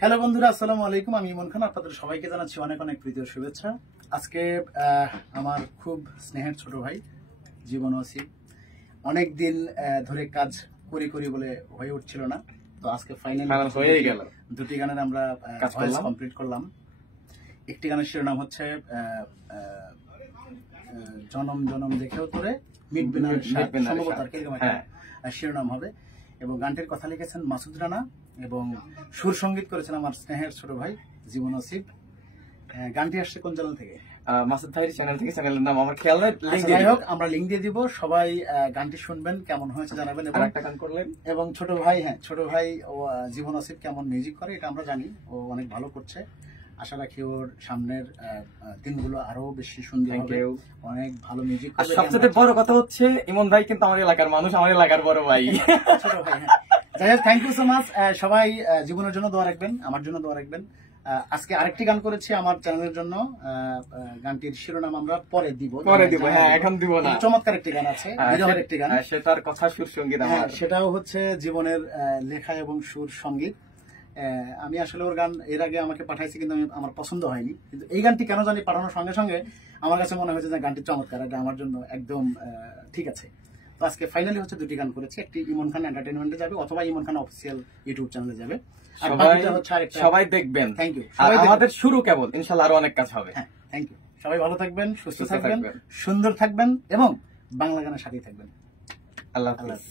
Hello বন্ধুরা, আসসালামু আলাইকুম। আমি ইমন খান, আপনাদের সবাইকে জানাচ্ছি অনেক অনেক প্রীতি ও শুভেচ্ছা। আজকে আমার খুব স্নেহের ছোট ভাই জীবন ওসি অনেক দিন ধরে কাজ করি বলে হয়ে উঠছিল না, তো আজকে ফাইনালি হয়ে গেল। দুটি গানের আমরা কমপ্লিট করলাম। একটি গানের শিরোনাম হচ্ছে জনম জনম দেখেও তোরে মিটবে না সম্ভবত এরকম একটা শিরোনাম হবে। এবং গানটির কথা লিখেছেন মাসুদ রানা এবং সুর সঙ্গীত করেছেন আমার স্নেহের ছোট ভাই জীবন ওসিফ। গানটি আসছে কোন চ্যানেল থেকে? মাসুদ ভাইয়ের চ্যানেল থেকে। চ্যানেলের নাম আমার খেয়াল নাই, যাই হোক আমরা লিংক দিয়ে দিব। সবাই গানটি শুনবেন, কেমন হয়েছে জানাবেন। এবং একটা গান করলেন এবং ছোট ভাই ও জীবন ওসিফ কেমন মিউজিক করে এটা আমরা জানি, ও অনেক ভালো করছে। আশা রাখি ওর সামনের দিনগুলো আরো বেশি সুন্দর হবে, অনেক ভালো মিউজিক করবে। সবচেয়ে বড় কথা হচ্ছে ইমন ভাই কিন্তু আমার এলাকার মানুষ, আমার এলাকার বড় ভাই, ছোট ভাই। যাই হোক, থ্যাংক ইউ সো মাচ। সবাই জীবনের জন্য দোয়া রাখবেন, আমার জন্য দোয়া রাখবেন। আজকে আরেকটি গান করেছি আমার চ্যানেলের জন্য। গানটির শিরোনাম আমরা পরে দিব। হ্যাঁ, এখন দিব না। চমৎকার একটি গান আছে, বিরহের একটি গান, সেটার কথা সুর সঙ্গীত আমার। সেটাও হচ্ছে জীবনের লেখা এবং সুর সঙ্গীত। আমি আসলে ওর গান এর আগে আমাকে পাঠাইছি, কিন্তু আমার পছন্দ হয়নি। কিন্তু এই গানটি কেন জানি পাঠানোর সঙ্গে সঙ্গে আমার কাছে মনে হয়েছে যে গানটি চমৎকার, এটা আমার জন্য একদম ঠিক আছে। তো আজকে ফাইনালি হচ্ছে দুটি গান করেছি, একটি ইমন খান এন্টারটেইনমেন্টে যাবে অথবা ইমন খান অফিসিয়াল ইউটিউব চ্যানেলে যাবে। সবাই দেখবেন। Thank you. আমাদের শুরু কেবল, ইনশাআল্লাহ আরো অনেক কাজ হবে। হ্যাঁ, থ্যাংক ইউ। সবাই ভালো থাকবেন, সুস্থ থাকবেন, সুন্দর থাকবেন এবং বাংলা গানের সাথেই থাকবেন। আল্লাহ হাফেজ।